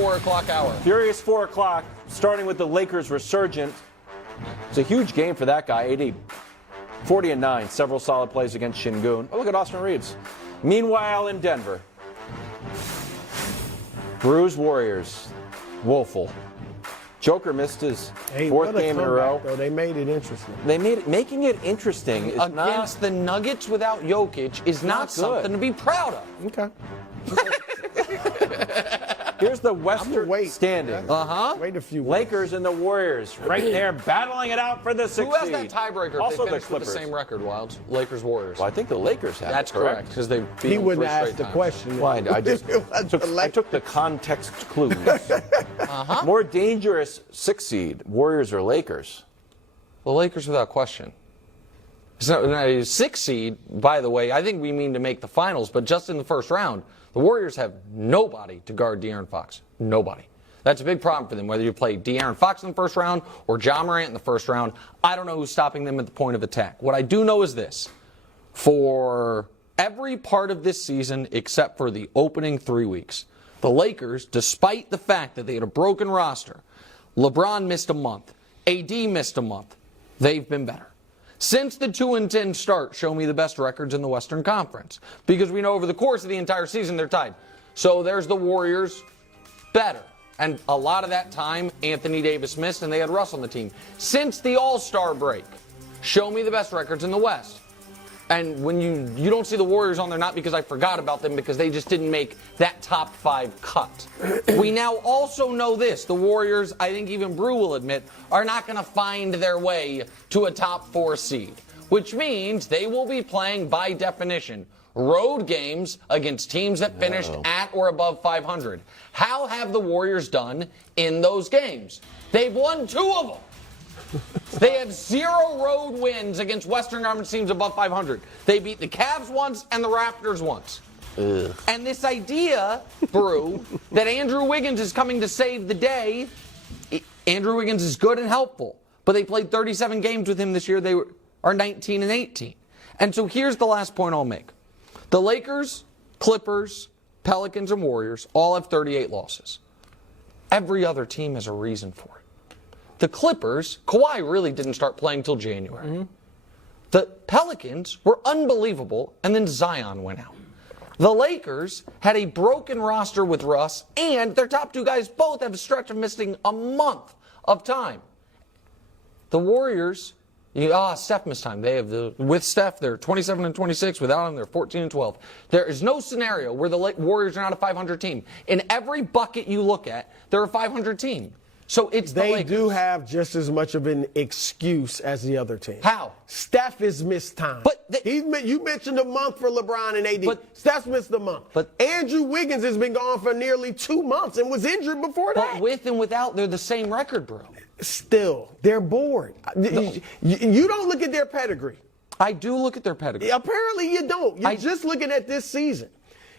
4 o'clock hour. Furious 4 o'clock, starting with the Lakers resurgent. It's a huge game for that guy. AD 40-9, several solid plays against Şengün. Oh, look at Austin Reeves. Meanwhile, in Denver, bruised Warriors, woeful. Joker missed his fourth game in a row. Though. They made it interesting. Making it interesting is against the Nuggets without Jokic is not something to be proud of. Okay. Here's the Western standing. Wait a few Lakers and the Warriors right there battling it out for the 6th seed. Who has that tiebreaker? Also they the finished with the same record, Wilds. Lakers, Warriors. Well, I think the Lakers have. That's correct because they beat He them wouldn't 3 ask straight the times. question. Well, I took the context clues. More dangerous 6th seed, Warriors or Lakers? The Lakers without question. So, 6th seed, by the way, I think we mean to make the finals, but just in the first round, the Warriors have nobody to guard De'Aaron Fox. Nobody. That's a big problem for them, whether you play De'Aaron Fox in the first round or Ja Morant in the first round. I don't know who's stopping them at the point of attack. What I do know is this. For every part of this season except for the opening 3 weeks, the Lakers, despite the fact that they had a broken roster, LeBron missed a month, AD missed a month, they've been better. Since the 2-10 start, show me the best records in the Western Conference. Because we know over the course of the entire season, they're tied. So there's the Warriors, better. And a lot of that time, Anthony Davis missed, and they had Russ on the team. Since the All-Star break, show me the best records in the West. And when you don't see the Warriors on there, not because I forgot about them, because they just didn't make that top 5 cut. We now also know this. The Warriors, I think even Brew will admit, are not going to find their way to a top 4 seed, which means they will be playing, by definition, road games against teams that finished at or above 500. How have the Warriors done in those games? They've won 2 of them. They have 0 road wins against Western Conference teams above 500. They beat the Cavs once and the Raptors once. Ugh. And this idea, Brew, that Andrew Wiggins is coming to save the day, Andrew Wiggins is good and helpful, but they played 37 games with him this year. They are 19-18. And so here's the last point I'll make. The Lakers, Clippers, Pelicans, and Warriors all have 38 losses. Every other team has a reason for it. The Clippers, Kawhi really didn't start playing until January. The Pelicans were unbelievable, and then Zion went out. The Lakers had a broken roster with Russ, and their top 2 guys both have a stretch of missing a month of time. The Warriors, Steph missed time. They have with Steph, they're 27-26. Without him, they're 14-12. There is no scenario where the Warriors are not a 500 team. In every bucket you look at, they're a 500 team. So it's the Lakers. They do have just as much of an excuse as the other team. How? Steph has missed time. But you mentioned a month for LeBron and AD. But Steph's missed a month. But Andrew Wiggins has been gone for nearly 2 months and was injured before that. But with and without, they're the same record, bro. Still, they're bored. No. You don't look at their pedigree. I do look at their pedigree. Apparently you don't. You're just looking at this season.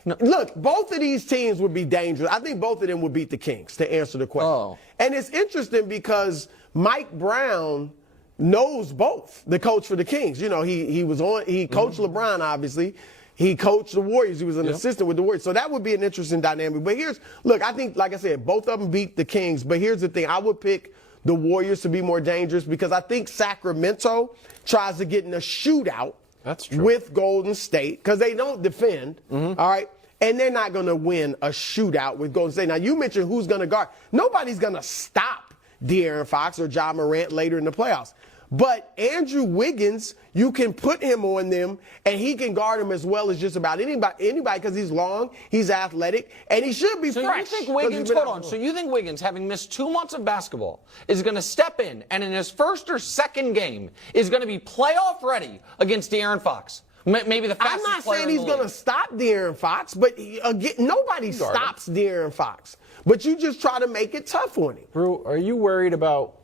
No. Look, both of these teams would be dangerous. I think both of them would beat the Kings, to answer the question. Oh. And it's interesting because Mike Brown knows both, the coach for the Kings. You know, he coached LeBron, obviously. He coached the Warriors. He was an assistant with the Warriors. So that would be an interesting dynamic. But I think, like I said, both of them beat the Kings. But here's the thing. I would pick the Warriors to be more dangerous because I think Sacramento tries to get in a shootout. That's true. With Golden State, because they don't defend, all right? And they're not going to win a shootout with Golden State. Now, you mentioned who's going to guard. Nobody's going to stop De'Aaron Fox or Ja Morant later in the playoffs. But Andrew Wiggins, you can put him on them, and he can guard them as well as just about anybody because he's long, he's athletic, and he should be fresh. So you think Wiggins, so you think Wiggins, having missed 2 months of basketball, is going to step in and in his first or second game is going to be playoff ready against De'Aaron Fox? Maybe the fastest I'm not player saying in he's the going to league. stop De'Aaron Fox, but again, nobody stops De'Aaron Fox. But you just try to make it tough on him. Brew, are you worried about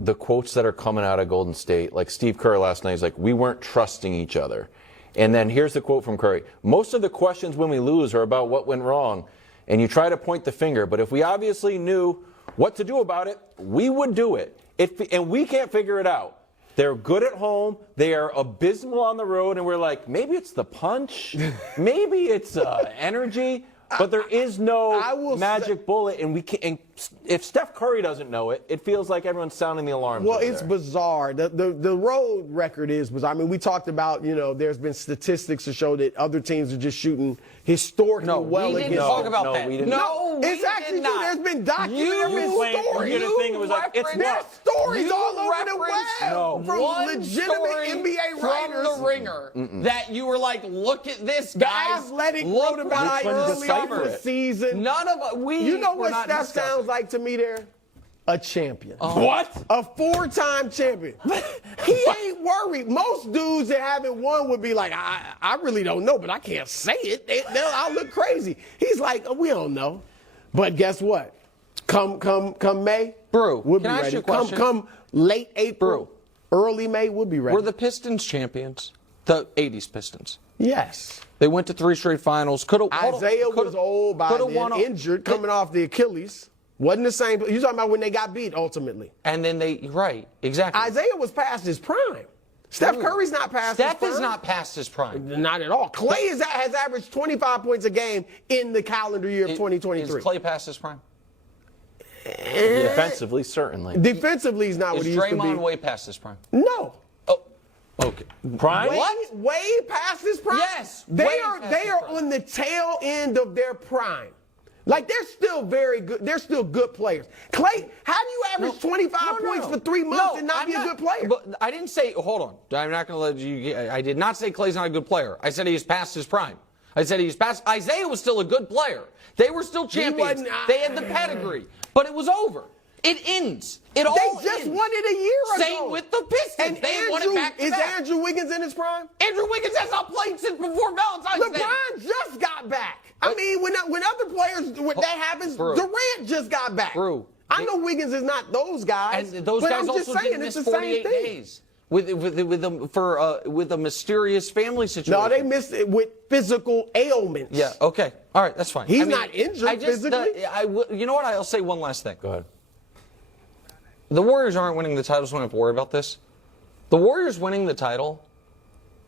the quotes that are coming out of Golden State? Like Steve Kerr last night, he's like, we weren't trusting each other. And then here's the quote from Curry. Most of the questions when we lose are about what went wrong. And you try to point the finger. But if we obviously knew what to do about it, we would do it. And we can't figure it out. They're good at home. They are abysmal on the road. And we're like, maybe it's the punch. Maybe it's energy. But there is I no will magic bullet, and we can. And if Steph Curry doesn't know it, it feels like everyone's sounding the alarms. Well, over it's there. bizarre. The road record is bizarre. I mean, we talked about, there's been statistics to show that other teams are just shooting historically No, well we didn't against. talk about no, that. we didn't. No, we It's actually did true. not. There's been documents, You there's been went- stories. you did a thing, it was like, it's referenced- There's stories you all over the web referenced from one legitimate story NBA from writers. The Ringer that you were like, look at this, The guys. Athletic Look wrote what about I it early in discovered. the season. None of us, we You know were what not Steph discussing. sounds like to me there? A champion. What? A four-time champion. He ain't worried. Most dudes that haven't won would be like, I really don't know, but I can't say it. I'll look crazy. He's like, oh, we don't know. But guess what? Come May, Brew, we'll can be I ask ready. you a question? Come late April, early May, we'll be ready. Were the Pistons champions? The 80s Pistons. Yes. They went to 3 straight finals. Isaiah was old by then, injured, coming off the Achilles. Wasn't the same. You're talking about when they got beat ultimately. And then right, exactly. Isaiah was past his prime. Steph Curry's not past his Steph prime. is not past his prime. Not at all. Clay has averaged 25 points a game in the calendar year of 2023. Is Clay past his prime? Defensively, certainly. Defensively, he's not Is what he used to Draymond be. way past his prime? No. Oh, okay. Prime? Way past his prime? Yes, They way are past they his are prime. on the tail end of their prime. Like, they're still very good. They're still good players. Clay, how do you average 25 points for 3 months and not I'm be a good player? But I didn't say, hold on. I'm not going to let you, I did not say Clay's not a good player. I said he's past his prime. I said he's past, Isaiah was still a good player. They were still champions. wasn't- They had the pedigree. But it was over. It ends. It all They just ends. won it a year ago. Same with the Pistons. And They won it back to is back. Andrew Wiggins in his prime? Andrew Wiggins has not played since before Valentine's Day. LeBron just got back. I mean, when other players, when that happens, Brew. Durant just got back. Brew. I know Wiggins is not those guys. And those but guys I'm also just saying, didn't it's miss the 48 same thing. days with a mysterious family situation. No, they missed it with physical ailments. Yeah. Okay. All right. That's fine. He's not injured physically. You know what? I'll say one last thing. Go ahead. The Warriors aren't winning the title, so we don't have to worry about this. The Warriors winning the title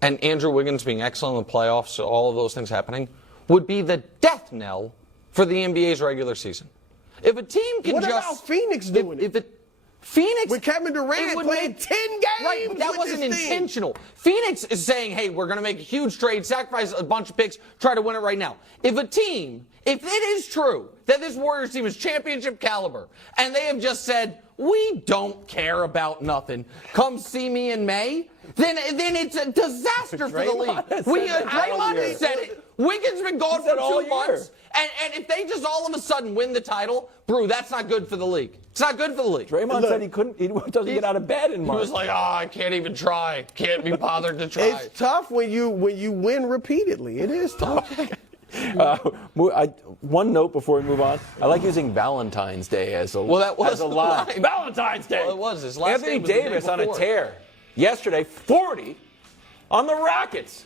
and Andrew Wiggins being excellent in the playoffs, so all of those things happening, would be the death knell for the NBA's regular season. If a team can What just... about Phoenix doing it? Phoenix... When Kevin Durant it would played make- 10 games Right, but that with wasn't this team. intentional. Phoenix is saying, hey, we're going to make a huge trade, sacrifice a bunch of picks, try to win it right now. If it is true that this Warriors team is championship caliber, and they have just said, we don't care about nothing, come see me in May, then it's a disaster for the Draymond has league. said that all Draymond year. has said it. Wiggins been gone said for all 2 year. months. And if they just all of a sudden win the title, Brew, that's not good for the league. It's not good for the league. Draymond said he doesn't get out of bed in He March. was like, I can't even try. Can't be bothered to try. It's tough when you win repeatedly. It is tough. One note before we move on. I like using Valentine's Day as a that was as a the line. line. Valentine's Day. Well, it was. His last Anthony game was the day Davis on a before. tear. Yesterday, 40 on the Rockets,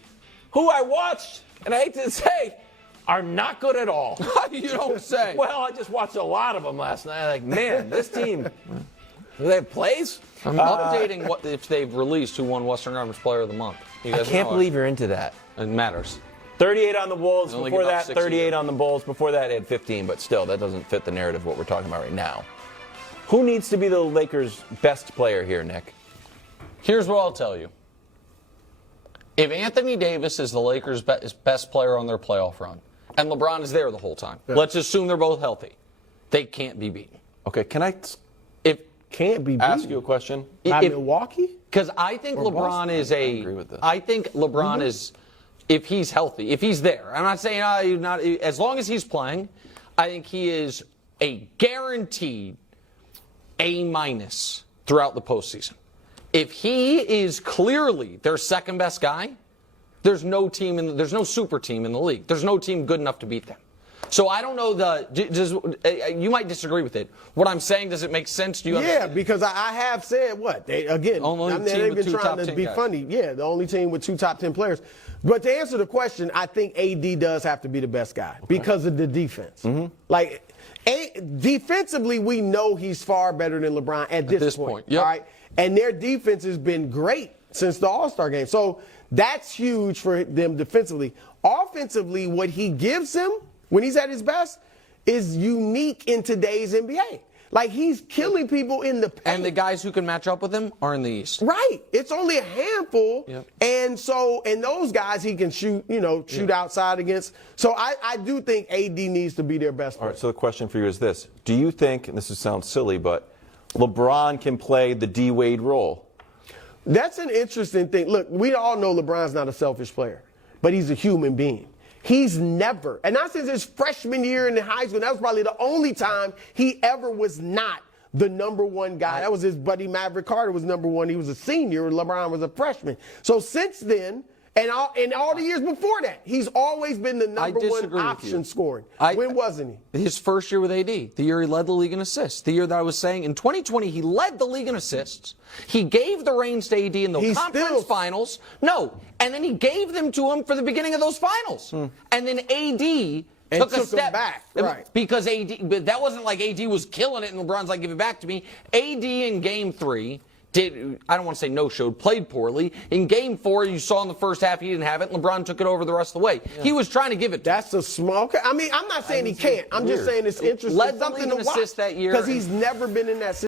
who I watched, and I hate to say, are not good at all. You don't say. Well, I just watched a lot of them last night. Like, man, this team, do they have plays? I'm updating what if they've released who won Western Conference Player of the Month. You I guys can't know believe you're into that. it matters. 38 on the Wolves. They only Before give up that, 60 38 here. on the Bulls. Before that, they had 15, but still, that doesn't fit the narrative of what we're talking about right now. Who needs to be the Lakers' best player here, Nick? Here's what I'll tell you. If Anthony Davis is the Lakers' best player on their playoff run, and LeBron is there the whole time, let's assume they're both healthy, they can't be beaten. Okay, can I If Can't be ask beat. you a question? By if- Milwaukee? Because I think Or LeBron Boston. is I agree with this. I think LeBron is, if he's healthy, if he's there. I'm not saying he's not. As long as he's playing, I think he is a guaranteed A- throughout the postseason. If he is clearly their second best guy, there's no super team in the league. There's no team good enough to beat them. So I don't know you might disagree with it. What I'm saying, does it make sense? Do you Yeah, understand? because I have said what? Only team they've with been two trying top to 10 be guys. funny. Yeah, the only team with 2 top 10 players. But to answer the question, I think AD does have to be the best guy because of the defense. Like, defensively, we know he's far better than LeBron at this point. Yep. All right, and their defense has been great since the All-Star game. So that's huge for them defensively. Offensively, what he gives them when he's at his best, is unique in today's NBA. Like, he's killing people in the paint. And the guys who can match up with him are in the East. Right. It's only a handful. Yep. And those guys he can shoot, shoot outside against. So I do think AD needs to be their best player. All right, so the question for you is this. Do you think, and this sounds silly, but LeBron can play the D-Wade role? That's an interesting thing. Look, we all know LeBron's not a selfish player, but he's a human being. He's never, and not since his freshman year in the high school, that was probably the only time he ever was not the number one guy. That was his buddy Maverick Carter was number one. He was a senior, and LeBron was a freshman. So since then, and all the years before that, he's always been the number one option scoring. When wasn't he? His first year with AD, the year he led the league in assists. The year that I was saying, in 2020, he led the league in assists. He gave the reins to AD in the conference finals. No, and then he gave them to him for the beginning of those finals. And then AD took a step back, right? Because but that wasn't like AD was killing it and LeBron's like, give it back to me. AD in Game 3 I don't want to say no-showed, played poorly. In Game 4, you saw in the first half he didn't have it, and LeBron took it over the rest of the way. Yeah. He was trying to give it to him. That's a small. I mean, I'm not saying he can't. I'm just saying it's interesting. Led the league in assists that year. Because he's never been in that situation.